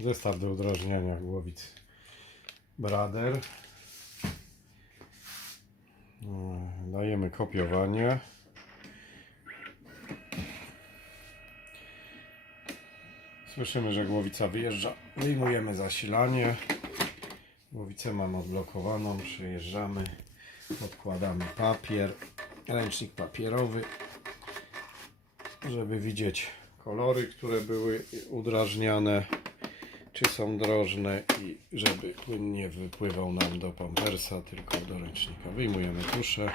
Zestaw do udrażniania głowic Brader. No, Dajemy kopiowanie. Słyszymy, że głowica wyjeżdża. Wyjmujemy zasilanie. Głowicę mam odblokowaną. Przyjeżdżamy. Odkładamy papier. Ręcznik papierowy. Żeby widzieć kolory, które były udrażniane. Czy są drożne i żeby płyn nie wypływał nam do pampersa, tylko do ręcznika. Wyjmujemy tuszę.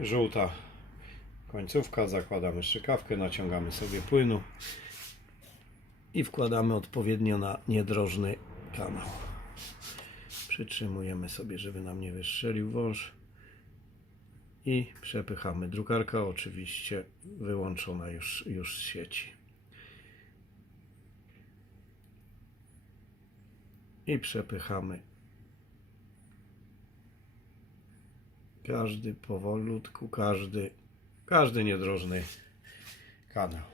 Żółta końcówka, zakładamy strzykawkę, naciągamy sobie płynu i wkładamy odpowiednio na niedrożny kanał. Przytrzymujemy sobie, żeby nam nie wystrzelił wąż i przepychamy. Drukarka oczywiście wyłączona już, już z sieci. I przepychamy każdy powolutku, każdy, każdy niedrożny kanał.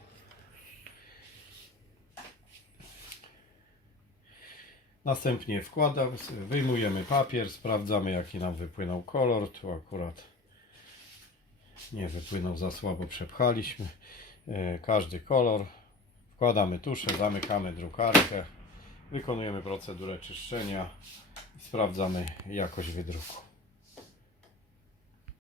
Następnie wkładam, wyjmujemy papier, sprawdzamy jaki nam wypłynął kolor. Tu akurat nie wypłynął za słabo, przepchaliśmy. E, Każdy kolor. Wkładamy tuszę, zamykamy drukarkę. Wykonujemy procedurę czyszczenia i sprawdzamy jakość wydruku.